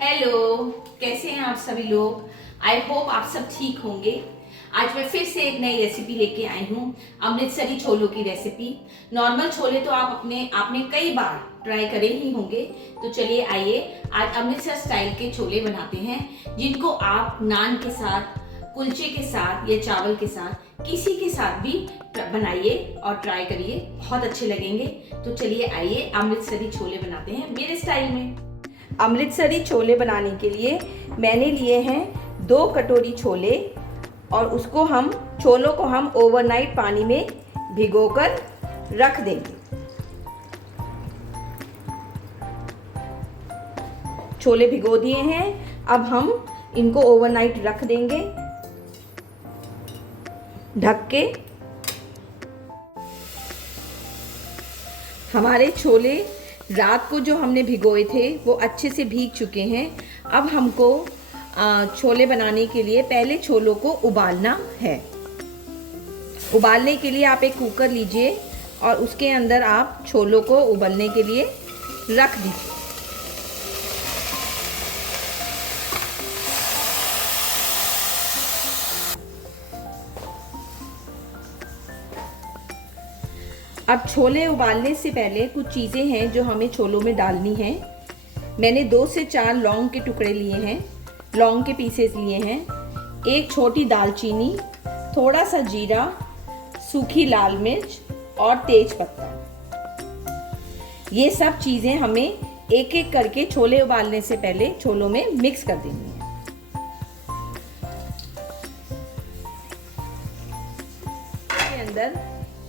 Hello, कैसे हैं आप सभी लोग। आई होप आप सब ठीक होंगे। आज मैं फिर से एक नई रेसिपी लेके आई हूँ, अमृतसरी छोलों की रेसिपी। नॉर्मल छोले तो आपने कई बार ट्राई करे ही होंगे। तो चलिए आइए आज अमृतसर स्टाइल के छोले बनाते हैं, जिनको आप नान के साथ, कुलचे के साथ या चावल के साथ किसी के साथ भी बनाइए और ट्राई करिए, बहुत अच्छे लगेंगे। तो चलिए आइए अमृतसरी छोले बनाते हैं मेरे स्टाइल में। अमृतसरी छोले बनाने के लिए मैंने लिए हैं 2 कटोरी छोले और छोलों को हम ओवरनाइट पानी में भिगोकर रख देंगे। छोले भिगो दिए हैं, अब हम इनको ओवरनाइट रख देंगे ढक के। हमारे छोले रात को जो हमने भिगोए थे वो अच्छे से भीग चुके हैं। अब हमको छोले बनाने के लिए पहले छोलों को उबालना है। उबालने के लिए आप एक कुकर लीजिए और उसके अंदर आप छोलों को उबलने के लिए रख दीजिए। अब छोले उबालने से पहले कुछ चीज़ें हैं जो हमें छोलों में डालनी हैं। मैंने 2 से 4 लौंग के टुकड़े लिए हैं, लौंग के पीसेस लिए हैं, एक छोटी दालचीनी, थोड़ा सा जीरा, सूखी लाल मिर्च और तेज पत्ता। ये सब चीज़ें हमें एक एक करके छोले उबालने से पहले छोलों में मिक्स कर देनी है। इसके अंदर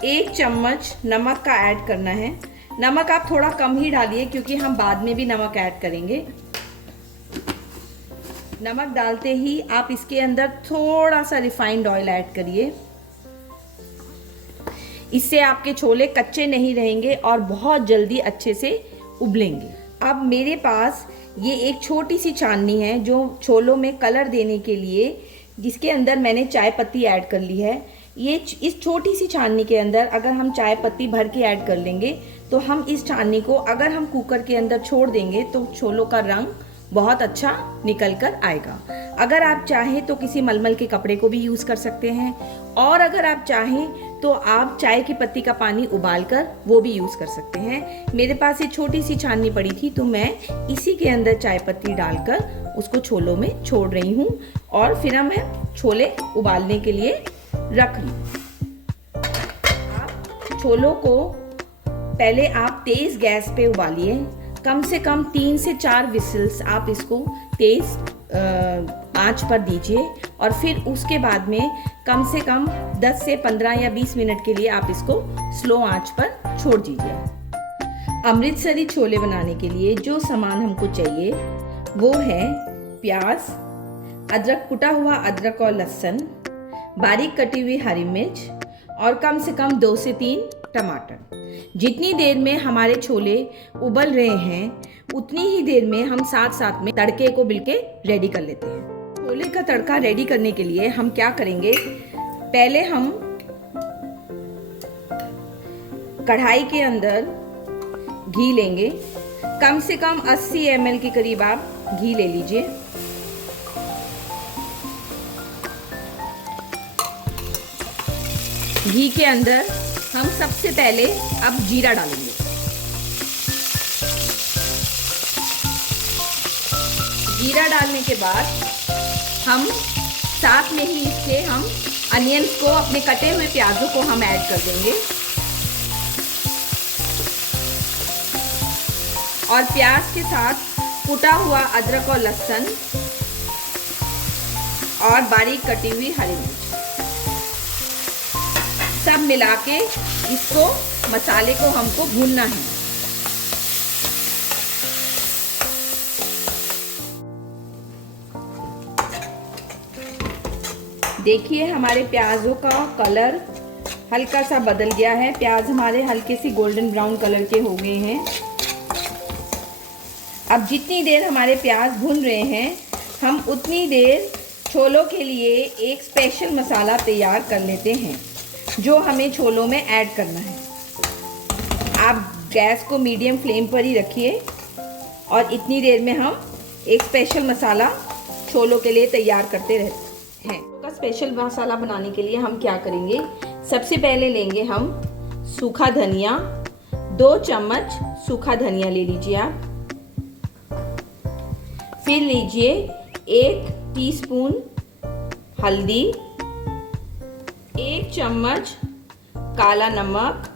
1 चम्मच नमक का ऐड करना है। नमक आप थोड़ा कम ही डालिए क्योंकि हम बाद में भी नमक ऐड करेंगे। नमक डालते ही आप इसके अंदर थोड़ा सा रिफाइंड ऑयल ऐड करिए। इससे आपके छोले कच्चे नहीं रहेंगे और बहुत जल्दी अच्छे से उबलेंगे। अब मेरे पास ये एक छोटी सी छाननी है जो छोलों में कलर देने के लिए, जिसके अंदर मैंने चाय पत्ती ऐड कर ली है। इस छोटी सी छाननी के अंदर अगर हम चाय पत्ती भर के ऐड कर लेंगे तो हम इस छाननी को अगर हम कुकर के अंदर छोड़ देंगे तो छोलों का रंग बहुत अच्छा निकल कर आएगा। अगर आप चाहें तो किसी मलमल के कपड़े को भी यूज़ कर सकते हैं, और अगर आप चाहें तो आप चाय की पत्ती का पानी उबाल कर वो भी यूज़ कर सकते हैं। मेरे पास ये छोटी सी छाननी पड़ी थी तो मैं इसी के अंदर चाय पत्ती डालकर उसको छोलों में छोड़ रही हूँ और फिर हम छोले उबालने के लिए रख ली। आप छोलों को पहले आप तेज गैस पे उबालिए, कम से कम 3 से 4 विसिल्स आप इसको तेज आंच पर दीजिए और फिर उसके बाद में कम से कम 10 से 15 या 20 मिनट के लिए आप इसको स्लो आंच पर छोड़ दीजिए। अमृतसरी छोले बनाने के लिए जो सामान हमको चाहिए वो है प्याज, अदरक, कुटा हुआ अदरक और लहसुन, बारीक कटी हुई हरी मिर्च और कम से कम 2 से 3 टमाटर। जितनी देर में हमारे छोले उबल रहे हैं उतनी ही देर में हम साथ में तड़के को बिल्के रेडी कर लेते हैं। छोले का तड़का रेडी करने के लिए हम क्या करेंगे, पहले हम कढ़ाई के अंदर घी लेंगे। कम से कम 80 ml के करीब आप घी ले लीजिए। घी के अंदर हम सबसे पहले अब जीरा डालेंगे। जीरा डालने के बाद हम साथ में ही इसके अनियंस को, अपने कटे हुए प्याजों को हम ऐड कर देंगे और प्याज के साथ कुटा हुआ अदरक और लहसुन और बारीक कटी हुई हरी मिर्च सब मिला के इसको, मसाले को हमको भूनना है। देखिए हमारे प्याजों का कलर हल्का सा बदल गया है। प्याज हमारे हल्के से गोल्डन ब्राउन कलर के हो गए हैं। अब जितनी देर हमारे प्याज भून रहे हैं हम उतनी देर छोलों के लिए एक स्पेशल मसाला तैयार कर लेते हैं जो हमें छोलों में ऐड करना है। आप गैस को मीडियम फ्लेम पर ही रखिए और इतनी देर में हम एक स्पेशल मसाला छोलों के लिए तैयार करते रहते हैं। का स्पेशल मसाला बनाने के लिए हम क्या करेंगे, सबसे पहले लेंगे हम सूखा धनिया, 2 चम्मच सूखा धनिया ले लीजिए आप। फिर लीजिए 1 टीस्पून हल्दी, 1 चम्मच काला नमक,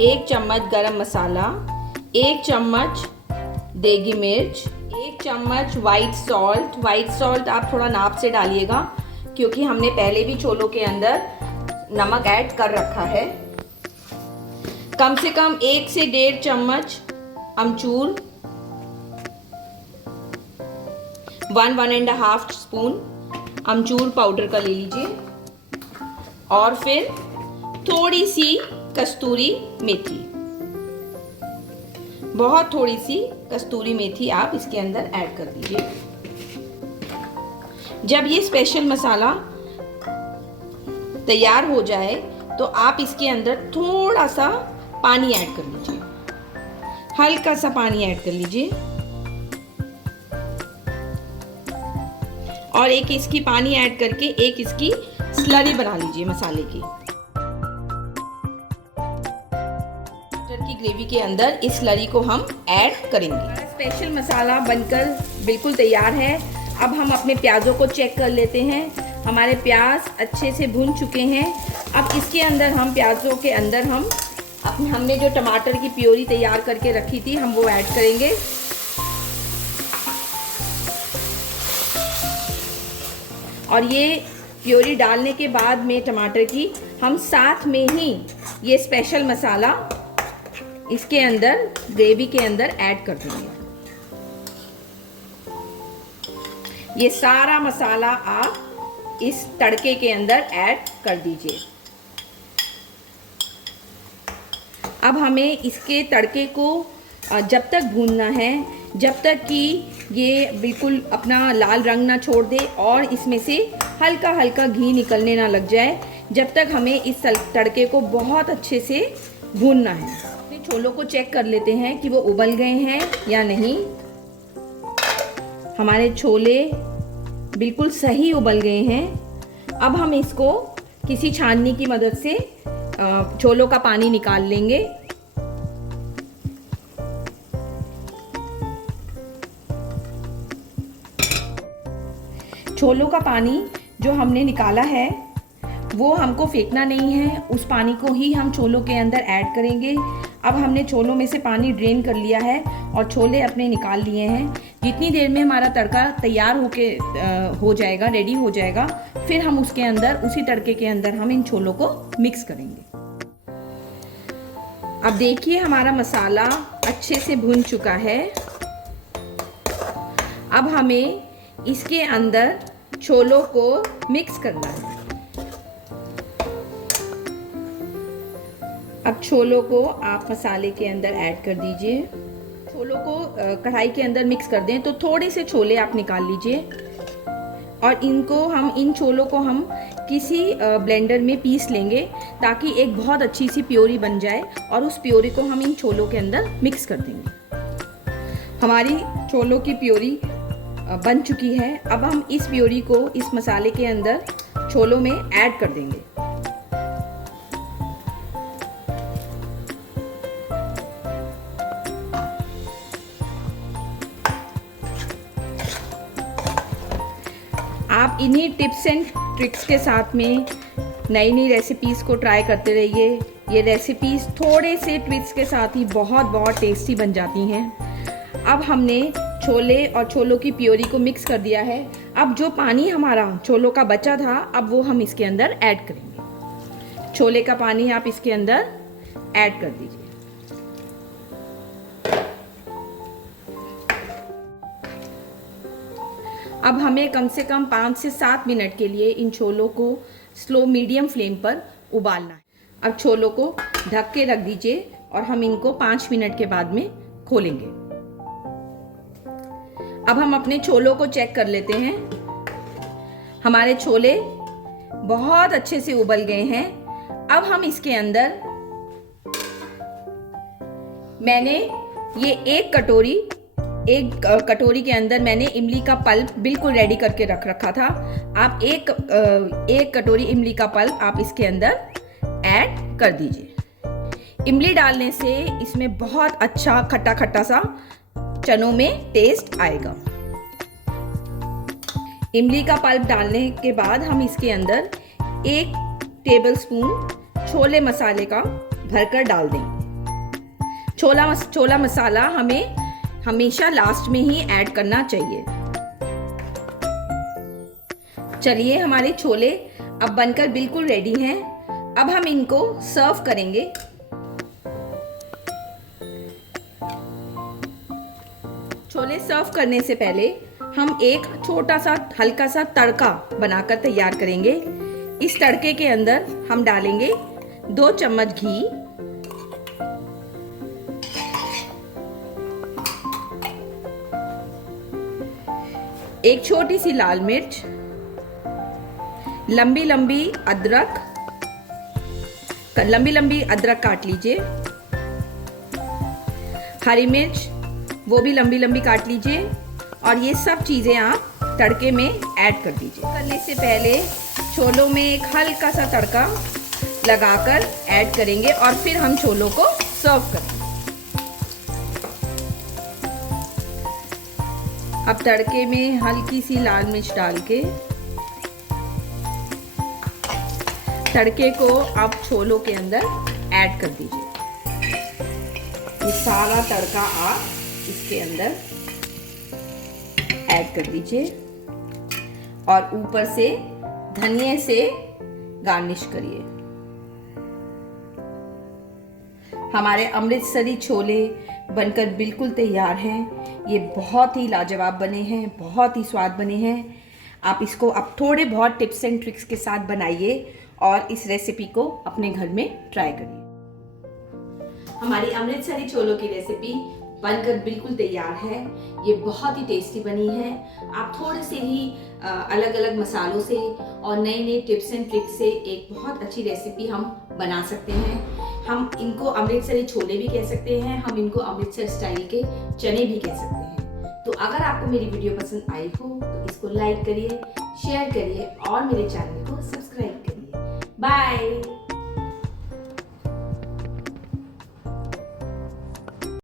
1 चम्मच गरम मसाला, 1 चम्मच देगी मिर्च, 1 चम्मच वाइट सॉल्ट। वाइट सॉल्ट आप थोड़ा नाप से डालिएगा क्योंकि हमने पहले भी छोलों के अंदर नमक ऐड कर रखा है। कम से कम 1 से 1.5 चम्मच अमचूर, 1-1.5 स्पून अमचूर पाउडर का ले लीजिए। और फिर थोड़ी सी कस्तूरी मेथी, बहुत थोड़ी सी कस्तूरी मेथी आप इसके अंदर ऐड कर दीजिए। जब ये स्पेशल मसाला तैयार हो जाए तो आप इसके अंदर थोड़ा सा पानी ऐड कर लीजिए, हल्का सा पानी ऐड कर लीजिए। और एक इसकी पानी ऐड करके एक इसकी स्लरी बना लीजिए मसाले की। मटर की ग्रेवी के अंदर इस स्लरी को हम ऐड करेंगे। स्पेशल मसाला बनकर बिल्कुल तैयार है। अब हम अपने प्याज़ों को चेक कर लेते हैं। हमारे प्याज अच्छे से भुन चुके हैं। अब इसके अंदर हम प्याज़ों के अंदर हमने जो टमाटर की प्योरी तैयार करके रखी थी हम वो ऐड करेंगे। और ये प्योरी डालने के बाद में टमाटर की हम साथ में ही ये स्पेशल मसाला इसके अंदर ग्रेवी के अंदर ऐड कर देंगे। ये सारा मसाला आप इस तड़के के अंदर ऐड कर दीजिए। अब हमें इसके तड़के को जब तक भूनना है जब तक कि ये बिल्कुल अपना लाल रंग ना छोड़ दे और इसमें से हल्का हल्का घी निकलने ना लग जाए, जब तक हमें इस तड़के को बहुत अच्छे से भूनना है। अपने छोलों को चेक कर लेते हैं कि वो उबल गए हैं या नहीं। हमारे छोले बिल्कुल सही उबल गए हैं। अब हम इसको किसी छाननी की मदद से छोलों का पानी निकाल लेंगे। छोलों का पानी जो हमने निकाला है वो हमको फेंकना नहीं है, उस पानी को ही हम छोलों के अंदर ऐड करेंगे। अब हमने छोलों में से पानी ड्रेन कर लिया है और छोले अपने निकाल लिए हैं। जितनी देर में हमारा तड़का तैयार हो जाएगा, रेडी हो जाएगा, फिर हम उसके अंदर उसी तड़के के अंदर हम इन छोलों को मिक्स करेंगे। अब देखिए हमारा मसाला अच्छे से भुन चुका है। अब हमें इसके अंदर छोलों को मिक्स करना है। अब छोलों को आप मसाले के अंदर ऐड कर दीजिए। छोलों को कढ़ाई के अंदर मिक्स कर दें तो थोड़े से छोले आप निकाल लीजिए और इन छोलों को हम किसी ब्लेंडर में पीस लेंगे ताकि एक बहुत अच्छी सी प्योरी बन जाए और उस प्योरी को हम इन छोलों के अंदर मिक्स कर देंगे। हमारी छोलों की प्योरी बन चुकी है। अब हम इस प्योरी को इस मसाले के अंदर छोलों में ऐड कर देंगे। आप इन्हीं टिप्स एंड ट्रिक्स के साथ में नई नई रेसिपीज़ को ट्राई करते रहिए। ये रेसिपीज़ थोड़े से ट्विस्ट के साथ ही बहुत बहुत टेस्टी बन जाती हैं। अब हमने छोले और छोलों की प्योरी को मिक्स कर दिया है। अब जो पानी हमारा छोलों का बचा था अब वो हम इसके अंदर ऐड करेंगे। छोले का पानी आप इसके अंदर ऐड कर दीजिए। अब हमें कम से कम 5 से 7 मिनट के लिए इन छोलों को स्लो मीडियम फ्लेम पर उबालना है। अब छोलों को ढक के रख दीजिए और हम इनको 5 मिनट के बाद में खोलेंगे। अब हम अपने छोलों को चेक कर लेते हैं। हमारे छोले बहुत अच्छे से उबल गए हैं। अब हम इसके अंदर मैंने ये एक कटोरी के अंदर मैंने इमली का पल्प बिल्कुल रेडी करके रख रखा था। आप एक कटोरी इमली का पल्प आप इसके अंदर ऐड कर दीजिए। इमली डालने से इसमें बहुत अच्छा खट्टा खट्टा सा चनों में टेस्ट आएगा। इमली का पल्प डालने के बाद हम इसके अंदर 1 टेबलस्पून छोले मसाले का भरकर डाल देंगे। छोला मसाला हमें हमेशा लास्ट में ही ऐड करना चाहिए। चलिए, हमारे छोले अब बनकर बिल्कुल रेडी हैं। अब हम इनको सर्व करेंगे। छोले सर्व करने से पहले हम एक छोटा सा हल्का सा तड़का बनाकर तैयार करेंगे। इस तड़के के अंदर हम डालेंगे 2 चम्मच घी, एक छोटी सी लाल मिर्च, लंबी लंबी अदरक काट लीजिए, हरी मिर्च वो भी लंबी लंबी काट लीजिए, और ये सब चीज़ें आप तड़के में ऐड कर दीजिए। करने से पहले छोलों में एक हल्का सा तड़का लगाकर ऐड करेंगे और फिर हम छोलों को सर्व करेंगे। अब तड़के में हल्की सी लाल मिर्च डाल के तड़के को आप छोलों के अंदर ऐड कर दीजिए। ये सारा तड़का आप इसके अंदर ऐड कर दीजिए और ऊपर से धनिया से गार्निश करिए। हमारे अमृतसरी छोले बनकर बिल्कुल तैयार हैं। ये बहुत ही लाजवाब बने हैं, बहुत ही स्वाद बने हैं। आप इसको अब थोड़े बहुत टिप्स एंड ट्रिक्स के साथ बनाइए और इस रेसिपी को अपने घर में ट्राई करिए। हमारी अमृतसरी छोलों की रेसिपी बनकर बिल्कुल तैयार है। ये बहुत ही टेस्टी बनी है। आप थोड़े से ही अलग अलग मसालों से और नए नए टिप्स एंड ट्रिक्स से एक बहुत अच्छी रेसिपी हम बना सकते हैं। हम इनको अमृतसरी छोले भी कह सकते हैं, हम इनको अमृतसर स्टाइल के चने भी कह सकते हैं। तो अगर आपको मेरी वीडियो पसंद आई हो तो इसको लाइक करिए, शेयर करिए और मेरे चैनल को सब्सक्राइब करिए। बाय।